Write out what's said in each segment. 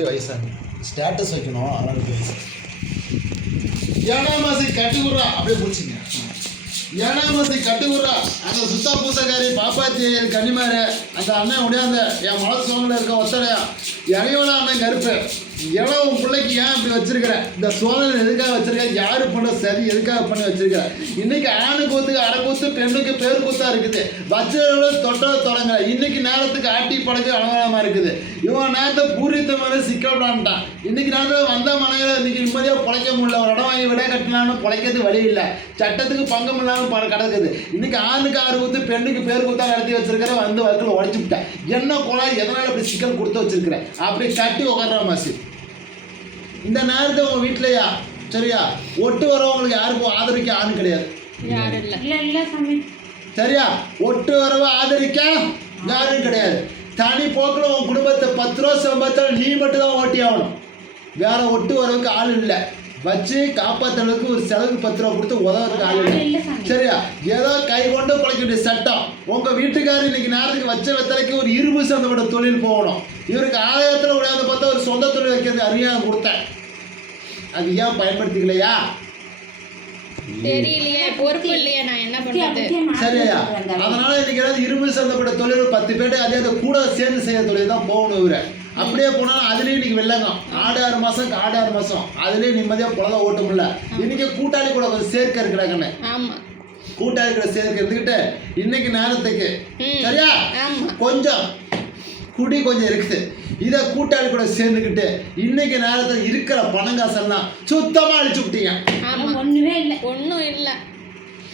அப்படியே வயசாங்க ஸ்டேட்டஸ் வைக்கணும் அதனால வயசு 7ஆம் மாசி கட்டுக்குறா அப்படியே பிடிச்சிங்க 7ஆம் மாசி கட்டுக்குறா அந்த சுத்தா பூசக்காரி பாப்பாத்தி கன்னிமாரு அந்த அண்ணன் உடையாந்த என் மலை சோங்கில் இருக்க ஒத்தடையா இறையோட அண்ணன் கருப்பு எவ்வளோ உன் பிள்ளைக்கு ஏன் இப்படி வச்சிருக்கிற இந்த சோதனை எதுக்காக வச்சிருக்க யாரு பண்ண சரி எதுக்காக பண்ணி வச்சிருக்க இன்னைக்கு ஆணு கூத்துக்கு அரை கூத்து பெண்ணுக்கு பேர் கூத்தா இருக்குது வச்சதோட தொட்டதை தொடங்குற இன்னைக்கு நேரத்துக்கு ஆட்டி படகு அலங்காரமா இருக்குது இவன் நேரத்தை பூரித்த மாதிரி சிக்கப்படான்ட்டான் இன்னைக்கு நேரத்தில் வந்த மனைகளை இன்னைக்கு நிம்மதியாக பிழைக்க முடியல ஒரு இடம் வாங்கி விட கட்டினாலும் பிழைக்கிறது வழி இல்லை சட்டத்துக்கு பங்கம் இல்லாமல் கிடக்குது இன்னைக்கு ஆணுக்கு ஆறு கூத்து பெண்ணுக்கு பேர் கூத்தா நடத்தி வச்சிருக்கிற வந்து வழக்கில் உழைச்சி விட்டேன் என்ன கோலா எதனால இப்படி சிக்கல் கொடுத்து வச்சிருக்கிறேன் அப்படி கட்டி உட்கார்ற மாசி இந்த நேரத்தை உங்க வீட்லையா சரியா ஒட்டு வரவங்களுக்கு யாருக்கும் ஆதரிக்க ஆணு கிடையாது சரியா ஒட்டு வரவ ஆதரிக்க யாரும் கிடையாது தனி போக்கில் உன் குடும்பத்தை 10 ரூபா சம்பாதிச்சாலும் நீ மட்டும் தான் ஓட்டி ஆகணும் வேற ஒட்டு வரவுக்கு ஆள் இல்லை வச்சு காப்பாற்றுறதுக்கு ஒரு செலவுக்கு 10 ரூபா கொடுத்து உதவுறதுக்கு ஆள் இல்லை சரியா ஏதோ கை கொண்டு பிழைக்க வேண்டிய சட்டம் உங்க வீட்டுக்காரர் இன்னைக்கு நேரத்துக்கு வச்ச வெத்தலைக்கு ஒரு இரும்பு சம்பந்தப்பட்ட தொழில் போகணும் இவருக்கு ஆதாயத்தில் உடையாந்து பார்த்தா ஒரு சொந்த தொழில் வைக்கிறது அறியாத கொடுத்தேன் அது ஏன் பயன்படுத்திக்கலையா தெரியலையே பொறுப்பு இல்லையா நான் என்ன பண்றது சரியா அதனால இன்னைக்கு ஏதாவது இரும்பு சம்பந்தப்பட்ட தொழில் 10 பேர்ட்டு அதே அந்த கூட சேர்ந்து செய்ய தொழில் தான் போகணும் இவரை அப்படியே போனாலும் அதுலேயும் இன்னைக்கு வெள்ளங்கம் ஆடு 6 மாதம் காடு 6 மாதம் அதுலேயும் நிம்மதியாக பொழுத ஓட்ட முடியல இன்னைக்கு கூட்டாளி கூட கொஞ்சம் சேர்க்க இருக்கிறாங்கன்னு கூட்டாளி கூட சேர்க்க இருந்துக்கிட்டு இன்னைக்கு நேரத்துக்கு சரியா கொஞ்சம் குடி கொஞ்சம் இருக்குது இதை கூட்டாளி கூட சேர்ந்துக்கிட்டு இன்னைக்கு நேரத்தில் இருக்கிற பணங்காசெல்லாம் சுத்தமாக அழிச்சு விட்டீங்க ஒன்றும் இல்லை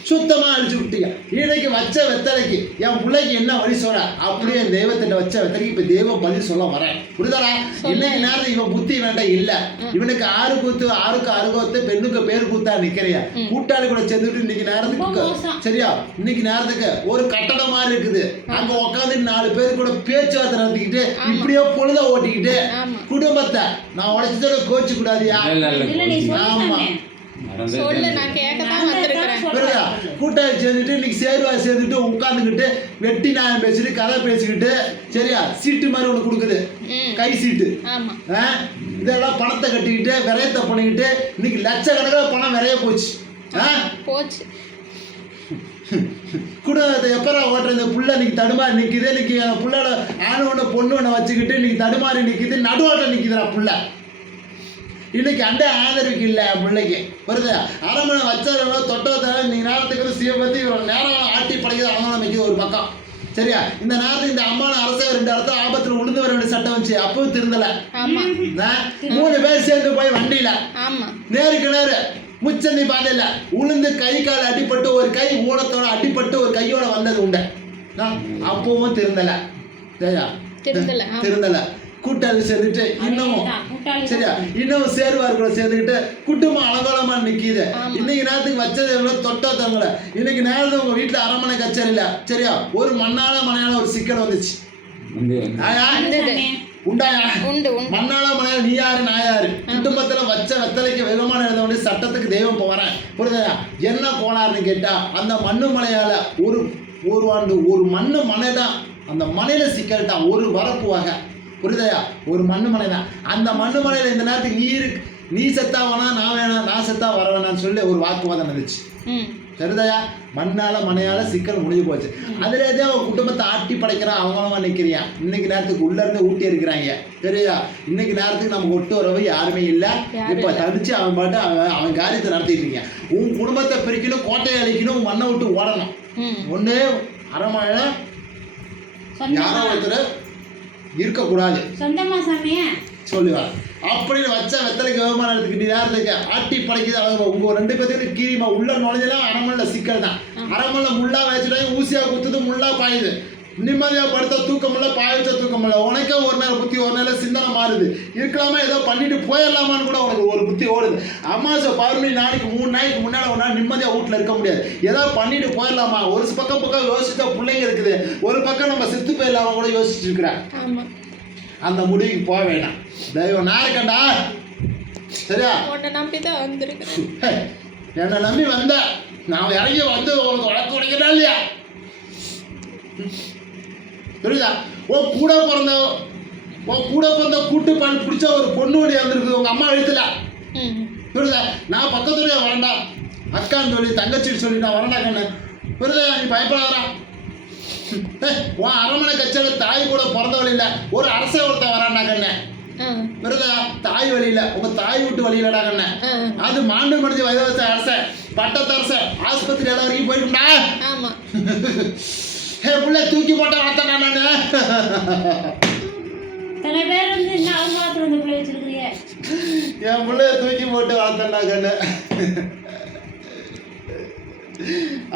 சுத்தமாக அழிச்சு விட்டீங்க இன்னைக்கு வச்ச வெத்தலைக்கு என் பிள்ளைக்கு என்ன வழி சொல்ற அப்படியே தெய்வத்திட்ட வச்ச வெத்தலைக்கு இப்போ தெய்வம் பதில் சொல்ல வரேன் புரியுதாடா இன்னைக்கு நேரத்தில் இவன் புத்தி வேண்டாம் இல்லை இவனுக்கு 6 கூத்து 6க்கு 6 கூத்து பெண்ணுக்கு பேர் கூத்தா நிற்கிறியா கூட்டாளி கூட சேர்ந்துட்டு இன்னைக்கு நேரத்துக்கு சரியா இன்னைக்கு நேரத்துக்கு ஒரு கட்டடம் மாதிரி இருக்குது அங்க உட்காந்து 4 பேர் கூட பேச்சுவார்த்தை நடத்திக்கிட்டு இப்படியே பொழுத ஓட்டிக்கிட்டு குடும்பத்தை நான் உடைச்சதோட கோச்சு கூடாதியா ஆமா கூட்டாளி சேர்ந்துட்டு இன்னைக்கு சேருவா சேர்ந்துட்டு உட்காந்துக்கிட்டு வெட்டி நாயம் பேசிட்டு கதை பேசிக்கிட்டு சரியா சீட்டு மாதிரி ஒன்று கொடுக்குது கை சீட்டு இதெல்லாம் பணத்தை கட்டிக்கிட்டு விரயத்தை பண்ணிக்கிட்டு இன்னைக்கு லட்சக்கணக்கில் பணம் விரைய போச்சு போச்சு கூட எப்பரா ஓட்டுற இந்த புள்ள இன்னைக்கு தடுமாறி நிற்குது இன்னைக்கு புள்ளோட ஆணு ஒன்று பொண்ணு ஒன்று வச்சுக்கிட்டு இன்னைக்கு தடுமாறி நிற்குது நடுவாட்டில் நிற்குதுடா புள்ள இன்னைக்கு அண்டை ஆதரவுக்கு இல்லை பிள்ளைக்கு வருது அரமனை வச்சவங்க தொட்டத்தை நீங்கள் நேரத்துக்கு சிவபத்தி நேரம் ஆட்டி படைக்கிறது அவங்க நிற்கிது ஒரு பக்கம் சரியா இந்த நேரத்துக்கு இந்த அம்மான அரசை 2 இடத்துல ஆபத்தில் உளுந்து வர வேண்டிய சட்டம் வந்துச்சு அப்பவும் திருந்தலை 3 பேர் சேர்ந்து போய் வண்டியில நேருக்கு நேரு முச்சந்தி பாதையில் உளுந்து கை கால் அடிப்பட்டு ஒரு கை ஊனத்தோட அடிப்பட்டு ஒரு கையோட வந்தது உண்டு அப்பவும் திருந்தலை சரியா திருந்தலை கூட்டாளி சேர்ந்துட்டு இன்னமும் சரியா இன்னமும் சேருவார் கூட சேர்ந்துக்கிட்டு குடும்பம் அலங்கோலமா நிற்கிது இன்னைக்கு நேரத்துக்கு வச்சது தொட்டவங்களை இன்னைக்கு நேரத்தில் உங்க வீட்டுல அரமனை கச்சேரியில சரியா ஒரு மண்ணால ஒரு சிக்கல் வந்துச்சு உண்டாயா மண்ணால மனையால நீ யாரு நான் யாரு குடும்பத்துல வச்ச வெத்தலைக்கு வேகமான எழுத வேண்டிய சட்டத்துக்கு தெய்வம் போறேன் புரியுதா என்ன போனாருன்னு கேட்டா அந்த மண்ணு மலையால ஒரு மண்ணு மனை தான் அந்த மனையில சிக்கல்ட்டான் ஒரு வரப்பு வகை புரியுதையா ஒரு மண்ணு மலை தான் அந்த மண்ணு மலையில இந்த நேரத்துக்கு நீ செத்தா வேணா நான் வேணாம் நான் செத்தா வர வேணான்னு சொல்லி ஒரு வாக்குவாதம் நடந்துச்சு சரிதாயா மண்ணால மனையால சிக்கல் முடிஞ்சு போச்சு அதுலேயே அவன் குடும்பத்தை ஆட்டி படைக்கிறான் அவங்களமா நிற்கிறியா இன்னைக்கு நேரத்துக்கு உள்ள இருந்து ஊட்டி இருக்கிறாங்க சரியா இன்னைக்கு நேரத்துக்கு நமக்கு ஒட்டு வரவு யாருமே இல்லை இப்ப தடிச்சு அவன் பாட்டு அவன் காரியத்தை நடத்திட்டு இருக்கேன் உன் குடும்பத்தை பிரிக்கணும் கோட்டையை அழிக்கணும் மண்ணை விட்டு ஓடணும் ஒண்ணு அரமனையில யாரோ ஒருத்தர் இருக்கக்கூடாது சொல்லுவாங்க அப்படின்னு வச்ச வெத்தலைக்கு விவகாரம் எடுத்துக்கிட்டு நேரத்துக்கு ஆட்டி படைக்குது அவங்க உங்க 2 பேருக்கு கீரிமா உள்ள நுழைஞ்சலாம் அரமல்ல சிக்கல் தான் அரமல்ல முள்ளா வச்சுட்டாங்க ஊசியா குத்துது முள்ளா பாயுது நிம்மதியாக படுத்த தூக்கமில்ல பாய வச்ச தூக்கமில்ல உனக்கே ஒரு நேரம் புத்தி ஒரு நேரம் சிந்தனை மாறுது இருக்கலாமா ஏதோ பண்ணிட்டு போயிடலாமான்னு கூட உனக்கு ஒரு புத்தி ஓடுது அமாவாசை பௌர்ணமி நாளைக்கு 3 நாளைக்கு முன்னாடி ஒரு நாள் நிம்மதியாக வீட்டில் இருக்க முடியாது ஏதோ பண்ணிட்டு போயிடலாமா ஒரு பக்கம் யோசிச்சா பிள்ளைங்க இருக்குது ஒரு பக்கம் நம்ம செத்து போயிடலாமா கூட யோசிச்சு இருக்கிறேன் அந்த முடிவுக்கு போக வேணாம் தெய்வம் நான் இருக்கண்டா சரியா நம்பிதான் வந்திருக்கேன் என்னை நம்பி வந்த நான் இறங்கி வந்து உனக்கு வழக்கு உடைக்கிறா இல்லையா புரியுதா கூட பிறந்த உன் கூட பிறந்த கூட்டு பால் பிடிச்ச ஒரு பொண்ணு வழி வந்துருக்குது உங்க அம்மா எழுத்துல. ம். புரியுதா? நான் பக்கத்துலயே வரேன்டா, அக்கான்னு சொல்லி தங்கச்சின்னு சொல்லி நான் வரேன்டா கண்ணு. புரியுதா? நீ பயப்படாதடா. உன் அரண்மனை கட்சியில தாய் கூட பிறந்த வழியில ஒரு அரசை ஒருத்தன் வரான்டா கண்ணு. புரியுதா? தாய் வழியில உங்க தாய் வீட்டு வழியிலடா கண்ணு. அது மாண்டு மடிஞ்ச வயது அரச பட்டத்து அரச ஆஸ்பத்திரி எல்லாம் வரைக்கும் போயிருக்கும்டா. ஆமா. பிள்ளை தூக்கி போட்ட வார்த்தை நானு. சில பேர் வந்து என்ன அவங்க மாத்திரம் இந்த பிள்ளை வச்சிருக்கிறீங்க. என் பிள்ளைய தூக்கி போட்டு வளர்த்தேன்டா கண்ணு.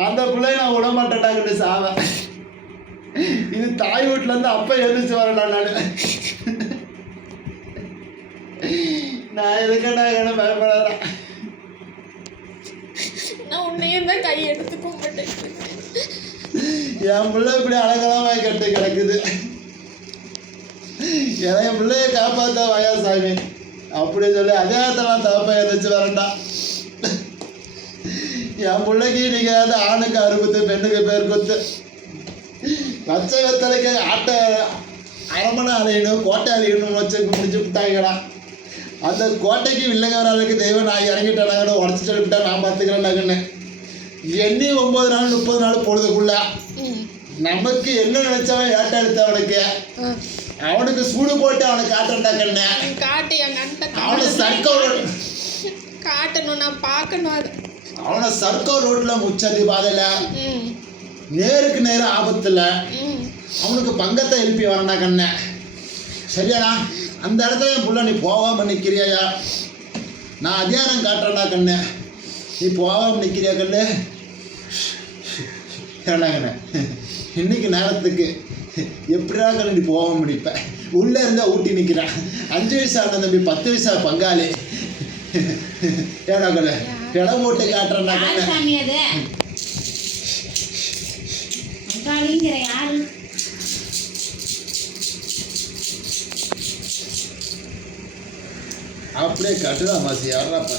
அந்த பிள்ளைய நான் விட மாட்டேன்டா கண்ணு சாவ. இது தாய் வீட்டுல இருந்து அப்ப எழுந்திரிச்சு வரேன்டா நானு. நான் எதுக்கடா கண்ணு பயப்படாத. நான் உன்னையும் தான் கை எடுத்து கும்பிட்டேன். என் பிள்ளை இப்படி அழகலமா கட்டு கிடக்குது. என் பிள்ளைய காப்பாத்த வயா சாமி அப்படின்னு சொல்லி அதேத்தெல்லாம் தப்ப எழுந்திரிச்சு வரேன்டா. என் பிள்ளைக்கு நீங்க ஆணுக்கு அறுபத்து பெண்ணுக்கு பேர் கொத்து பச்சை வெத்தலைக்கு ஆட்டை அரமனை அலையணும் கோட்டை அலையணும்னு வச்சு முடிச்சு விட்டாங்கடா. அந்த கோட்டைக்கு வில்லங்க வர அளவுக்கு தெய்வம் நான் இறங்கிட்டேனாங்கன்னு உடச்சி சொல்லிவிட்டா நான் பார்த்துக்கிறேன்டாங்கன்னு எண்ணி 9 நாள் 30 நாள் பொழுதுக்குள்ள நமக்கு என்ன நினைச்சவன் ஏட்ட எடுத்தவனுக்கு அவனுக்கு சூடு போட்டு அவனுக்கு காட்டுறா கண்ணு. காட்டு என் அவனை சர்க்கர் காட்டணும், நான் பார்க்கணும் அது. அவனை சர்க்கர் ரோட்ல முச்சதி பாதையில நேருக்கு நேர ஆபத்துல அவனுக்கு பங்கத்தை எழுப்பி வரண்டா கண்ணு. சரியாடா? அந்த இடத்துல என் புள்ள நீ போகாம நிற்கிறியா? நான் அதிகாரம் காட்டுறேன்டா கண்ணு. நீ போகாம நிற்கிறியா கண்ணு? ஏடா கண்ணு இன்னைக்கு நேரத்துக்கு எப்படிடா கண்ணு நீ போகாம முடிப்ப? உள்ளே இருந்தா ஊட்டி நிற்கிறான் 5 வயசா தம்பி 10 வயசா பங்காளி. ஏடா கண்ணு இடம் போட்டு காட்டுறேன்டா கண்ணு. சாமி அது பங்காளிங்கிற யாரு? அப்படியே கட்டுடா மாசி யாராப்ப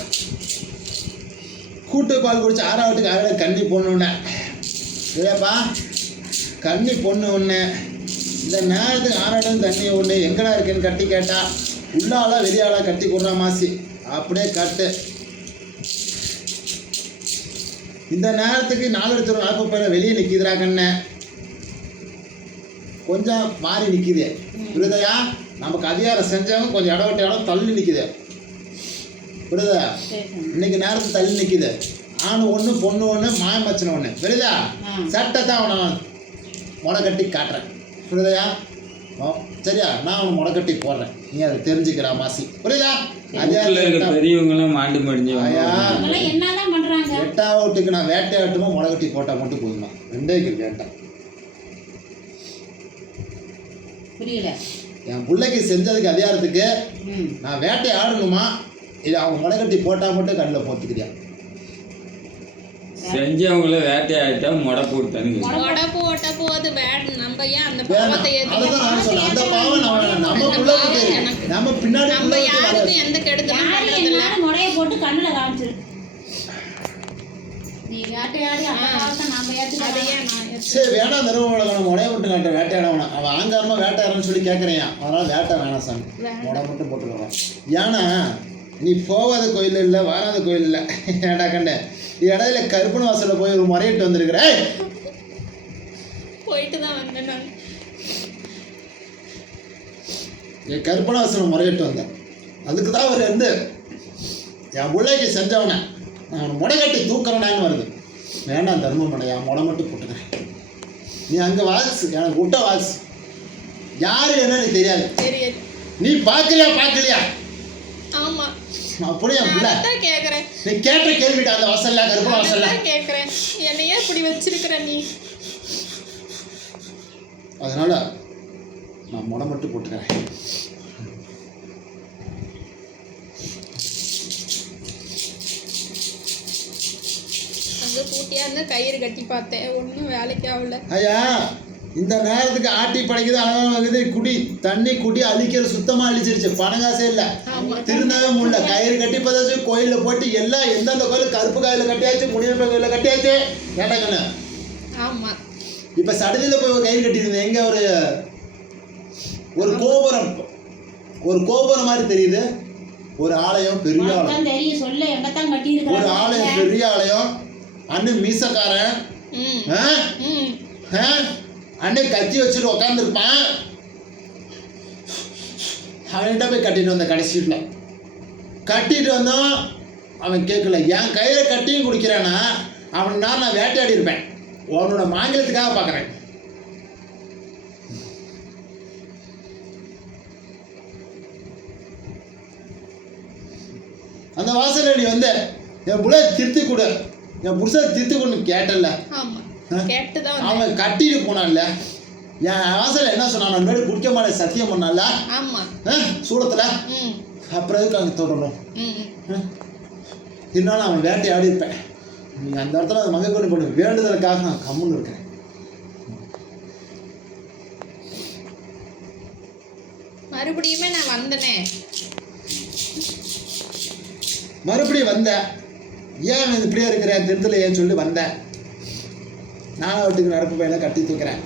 கூட்டு பால் குடிச்சு 6ஆவதுக்கு ஆறு கண்ணி பொண்ணு ஒன்று இல்லையாப்பா. கண்ணி பொண்ணு ஒன்று இந்த நேரத்துக்கு 6ஆவது தண்ணி ஒன்று எங்கடா இருக்குன்னு கட்டி கேட்டா உள்ளால வெளியாளா கட்டி கொடுறா மாசி. அப்படியே கட்டு. இந்த நேரத்துக்கு 440 வெளியே நிற்கிதுரா கண்ணு. கொஞ்சம் மாறி நிற்கிது. புரியுதையா? நமக்கு அதிகாரம் செஞ்சவங்க கொஞ்சம் இடம் விட்டு இடம் தள்ளி நிற்கிது. புரியுதா? இன்னைக்கு நேரத்துக்கு தள்ளி நிற்கிது. ஆணு ஒன்று பொண்ணு ஒன்று மாயமச்சனை ஒன்று. புரியுதா? சட்டத்தை அவனை முடை கட்டி காட்டுறேன். புரியுதையா? சரியா? நான் அவனை முடை கட்டி போடுறேன். நீ அதை தெரிஞ்சுக்கிறா மாசி. புரியுதா? பெரியவங்களும் மாண்டு முடிஞ்சு என்னதான் பண்றாங்க? 8ஆவதுக்கு நான் வேட்டையாட்டுமா முடை கட்டி போட்டா மட்டும் போதுமா? 2 வேட்டை. புரியல. என் பிள்ளைக்கு செஞ்சதுக்கு அதிகாரத்துக்கு நான் வேட்டை ஆடணுமா இல்லை அவங்க முடை கட்டி போட்டா மட்டும் கண்ணில் போத்துக்கிறியா? செஞ்சவங்கள வேட்டையாட்டா முடை போட்டானுங்க. முடை போட்ட போது நம்ம ஏன் அந்த பாவத்தை அதுதான் நான் சொல்றேன். அந்த பாவம் நம்ம பிள்ளைக்கு நம்ம பின்னாடி நம்ம யாருக்கும் எந்த கெடுதலும் பண்றது இல்ல. முடைய போட்டு கண்ணுல காமிச்சிரு. நீ வேட்டையாடி அந்த காலத்தை நாம அதையே நான் சரி வேணாம் தருவம் முடைய மட்டும் காட்ட வேட்டையாடவனா அவன் ஆங்காரமா வேட்டையாடன்னு சொல்லி கேட்குறேன். அதனால வேட்டை வேணாம் சாமி முடை மட்டும் போட்டுருவான். ஏன்னா நீ போகாத கோயில் இல்லை வராத கோயில் இல்லை. ஏடா கண்ட இடையில கருப்பன் வாசலில் போய் ஒரு முறையிட்டு வந்திருக்கிற. போயிட்டு தான் வந்தேன் நான். என் கருப்பன வாசலில் முறையிட்டு வந்தேன். அதுக்கு தான் அவர் வந்து என் பிள்ளைக்கு செஞ்சவனை நான் முடை கட்டி தூக்குறேனான்னு வருது. வேண்டாம் தர்மம் பண்ண என் முடை மட்டும் போட்டுக்கிறேன். நீ அங்கே வாட்ஸ் எனக்கு விட்ட வாட்ஸ் யாரு என்னன்னு தெரியாது. நீ பார்க்கலையா? ஆமா அப்படியே கேக்குறேன். நீ கேட்ட கேள்விட்டா அந்த வாசல்ல கருப்பன வாசல்ல கேக்குறேன். என்னையே இப்படி வச்சிருக்கிற நீ? அதனால நான் முடை மட்டும் போட்டுக்கிறேன். அங்க கூட்டியா இருந்து கயிறு கட்டி பார்த்தேன், ஒன்றும் வேலைக்கு ஆகல. ஐயா இந்த நேரத்துக்கு ஆட்டி படைக்குது அழகாக இருக்குது. குடி தண்ணி குடி அழிக்கிற சுத்தமாக அழிச்சிருச்சு. பணங்காசே இல்லை. திருந்தவே முடியல. கயிறு கட்டி பார்த்தாச்சு கோயிலில் போட்டு எல்லாம் எந்தெந்த கோயில் கருப்பு காயில் கட்டியாச்சு முனியப்ப கோயிலில் கட்டியாச்சு. கேட்டாங்கண்ணே ஆமாம். இப்போ சடதியில் போய் ஒரு கயிறு கட்டியிருந்தேன். எங்கே ஒரு கோபுரம் ஒரு கோபுரம் மாதிரி தெரியுது, ஒரு ஆலயம் பெரிய ஆலயம். தான் தெரியும் சொல்லு, எங்கத்தான் கட்டி ஒரு ஆலயம் பெரிய ஆலயம். அண்ணன் மீசக்காரன், அண்ணன் கத்தி வச்சுட்டு உக்காந்துருப்பான். அவன்கிட்ட போய் கட்டிட்டு வந்த கடைசி வீட்டில் கட்டிட்டு வந்தோம். அவன் கேட்கல, என் கையில் கட்டியும் குடிக்கிறானா அவன் நான் வேட்டையாடி இருப்பேன், உன்னோட மாநிலத்துக்காக பார்க்குறேன். அந்த வாசல்ல நீ வந்து என் புள்ள திருத்தி கொடு, என் புருஷனை திருத்தி கொடுன்னு கேட்டல. அவன் கட்டிட்டு போனான்ல, என் வாசல்ல என்ன சொன்னான், நான் மேலே குடிக்க மாட்டேன் சத்தியம் பண்ணால சூடத்துல. அப்புறம் எதுக்கு அங்கே தொடரணும்? இருந்தாலும் அவன் வேட்டையாடி இருப்பேன். நீ அந்த இடத்துல அந்த மகை கொண்டு போன வேண்டுதலுக்காக நான் கம்முன்னு இருக்கிறேன். மறுபடியுமே நான் வந்தனே, மறுபடியும் வந்தேன். ஏன் இப்படியே இருக்கிறேன் திருத்தல ஏன்னு சொல்லி வந்தேன். நானும் வீட்டுக்கு நடப்பு பையனை கட்டி தூக்கிறேன்.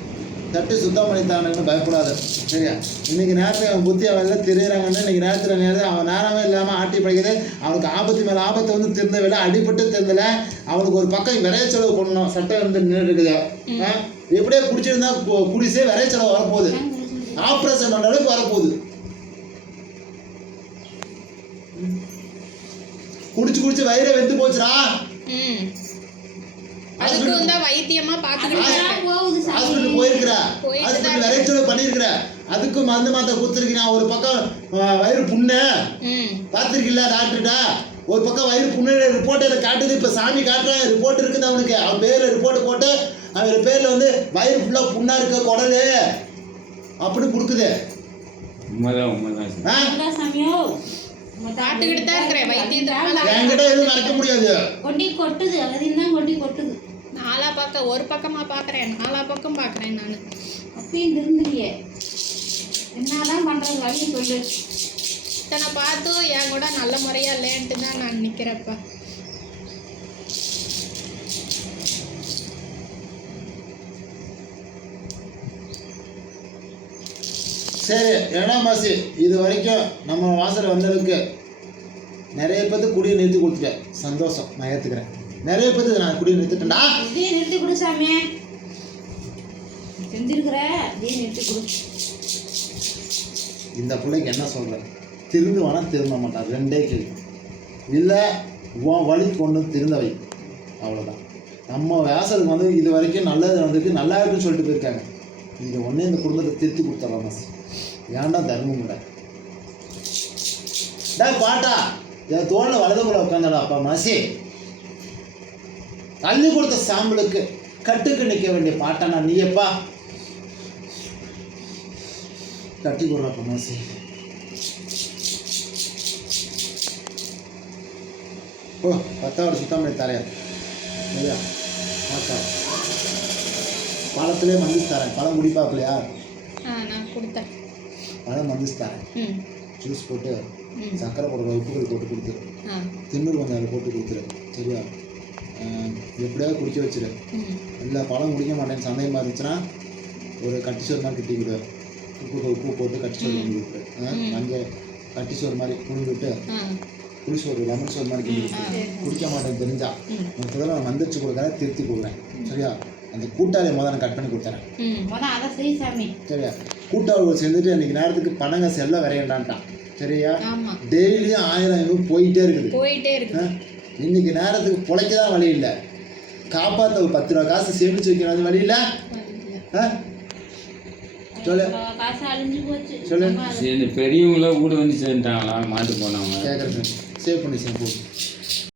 தட்டி சுத்தம் பண்ணித்தானுன்னு பயப்படாது, சரியா? இன்னைக்கு நேரத்தில் அவன் புத்தி அவன் தெரியுறாங்கன்னு இன்னைக்கு நேரத்தில் அவன் நேரமே இல்லாமல் ஆட்டி படிக்கிறது. அவனுக்கு ஆபத்து மேலே ஆபத்தை வந்து திருந்தவில்லை, அடிபட்டு திருந்தலை. அவனுக்கு ஒரு பக்கம் விரைய செலவு பண்ணணும், சட்டம் வந்து நின்று இருக்குது. எப்படியே குடிச்சிருந்தா குடிசே விரைய செலவு வரப்போகுது, ஆப்ரேஷன் பண்ண அளவுக்கு வரப்போகுது. குடிச்சு குடிச்சு வயிறை வெந்து போச்சுடா. வைத்தியமா ஹாஸ்பிட்டல் போயிருக்கிற, ஹாஸ்பிட்டல் விரைச்சல் பண்ணிருக்கிற, அதுக்கும் மருந்து மாத்த கொடுத்துருக்கீங்க. ஒரு பக்கம் வயிறு புண்ணு பார்த்துருக்கீங்களா டாக்டர்டா, ஒரு பக்கம் வயிறு புண்ணு ரிப்போர்ட்டில் காட்டுது. இப்போ சாமி காட்டுறேன், ரிப்போர்ட் இருக்குது அவனுக்கு. அவன் பேரில் ரிப்போர்ட் போட்டு அவன் பேரில் வந்து வயிறு ஃபுல்லாக புண்ணா இருக்க குடலு அப்படி கொடுக்குது. என்கிட்ட எதுவும் மறைக்க முடியாது. கொட்டி கொட்டுது, அதையும் கொட்டி கொட்டுது. நாலா பக்கம் ஒரு பக்கமா பாக்குறேன், நாலா பக்கம் பாக்குறேன் நான். அப்பயும் திருந்துறியே, என்னதான் பண்றது வழி சொல்லு. இத்தனை பார்த்தும் என் கூட நல்ல முறையா இல்லைன்ட்டு தான் நான் நிக்கிறப்ப. சரி, 2ஆம் மாசி இது வரைக்கும் நம்ம வாசல் வந்ததுக்கு நிறைய பேர்த்து குடியை நிறுத்தி கொடுத்துட்டேன். சந்தோஷம், நான் ஏற்றுக்கிறேன். நிறைய பேர்த்து நான் குடியை நிறுத்திட்டேன்டா. இதே நிறுத்தி கொடு சாமி, செஞ்சிருக்கிற இதே நிறுத்தி கொடு. இந்த பிள்ளைக்கு என்ன சொல்கிறேன், திருந்துவானா திருந்த மாட்டான், ரெண்டே கேள்வி. இல்லை உன் வழி கொண்டு திருந்தவை, அவ்வளோதான். நம்ம வாசலுக்கு வந்து இது வரைக்கும் நல்லது நடந்துருக்கு, நல்லா இருக்குன்னு சொல்லிட்டு போயிருக்காங்க. இது ஒன்றே இந்த குடும்பத்தை திருத்தி கொடுத்துட்றோம் மாசி. ஏன்டா தர்மம் கூட டா பாட்டா என் தோளில் வலது போல உட்காந்தாடா அப்பா மாசி. தள்ளி கொடுத்த சாம்பலுக்கு கட்டுக்கு நிற்க வேண்டிய பாட்டானா நீயப்பா. கட்டி கொடுறப்பா மாசி. ஓ 10வது சுத்தம் பண்ணி தரேன், சரியா? பாத்தா பழத்திலே மந்திச்சு தரேன். பழம் குடிப்பாக்கலையா? நான் கொடுத்தேன். பழம் மந்திச்சு தரேன். ஜூஸ் போட்டு சக்கரை போடுற உப்புகள் போட்டு கொடுத்து திண்ணூறு கொஞ்சம் அதில் போட்டு கொடுத்துரு, சரியா? எப்படியாவது குடிக்க வச்சிரு. இல்லை பழம் குடிக்க மாட்டேன்னு சந்தேகமாக இருந்துச்சுன்னா ஒரு கட்டிச்சோறு மாதிரி கட்டி விடு. உப்பு போட்டு கட்டிச்சோறு பண்ணி விட்டு, மஞ்சள் கட்டிச்சோறு மாதிரி புழுங்கி விட்டு புளிசோறு லெமன் சோறு மாதிரி கிண்டி குடிக்க மாட்டேன்னு தெரிஞ்சா மொத்தத்தில் நான் மந்திரிச்சு கொடுக்குறேன், திருத்தி கொடுக்குறேன், சரியா? அந்த கூட்டாளி முதல்ல கட் பண்ணி கொடுத்துறேன், சரியா? கூட்டாளி சேர்ந்துட்டு இன்னைக்கு நேரத்துக்கு பணங்காசு எல்லாம் விரையண்டான்ட்டான், சரியா? டெய்லியும் 1000 போயிட்டே இருக்குது. இன்னைக்கு நேரத்துக்கு பிழைக்க தான் வழி இல்லை, காப்பாற்ற ஒரு 10 ரூபா காசு சேமிச்சு வைக்கிறது வழி இல்லை. சொல்லு சொல்லு. பெரியவங்கள கூட வந்து சேர்ந்துட்டாங்களா மாட்டு போனவங்க கேட்குறேன், சேவ் பண்ணி போதும்.